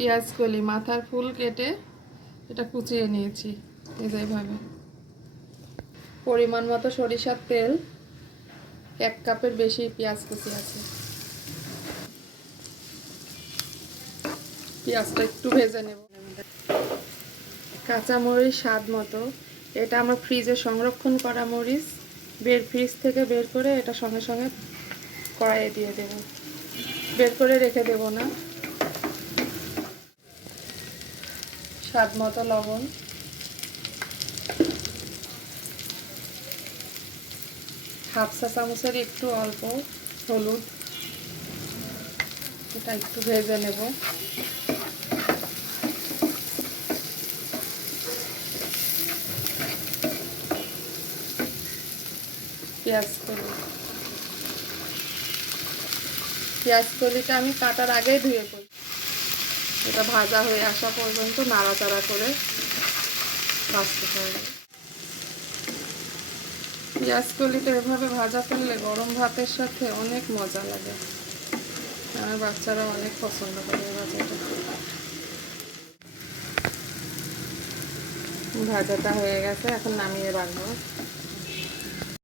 পেঁয়াজ কলি মাথার ফুল কেটে এটা কুচিয়ে নিয়েছি এইভাবে। পরিমাণ মতো সরিষার তেল, 1 কাপের বেশি পেঁয়াজ কুচি আছে। পেঁয়াজটা একটু ভেজে নেব। কাঁচামরিচ স্বাদ মতো। এটা আমার ফ্রিজে সংরক্ষণ করা মরিচ, ফ্রিজ থেকে বের করে এটা সঙ্গে সঙ্গে কড়াইয়ে দিয়ে দেব, বের করে রেখে দেব না। স্বাদ মতো লবণ, হাফ চা চামচের একটু অল্প হলুদ, এটা একটু ভেজে নেব। পেঁয়াজ কলিটা আমি কাটার আগেই ধুয়ে পড়ি। এটা ভাজা হয়ে আসা পর্যন্ত নাড়াচাড়া করে ভাজতে হবে। পেঁয়াজ কলিটা এভাবে ভাজা করলে গরম ভাতের সাথে অনেক মজা লাগে। আমার বাচ্চারা অনেক পছন্দ করে ভাজাটা। ভাজাটা হয়ে গেছে, এখন নামিয়ে রাখবো।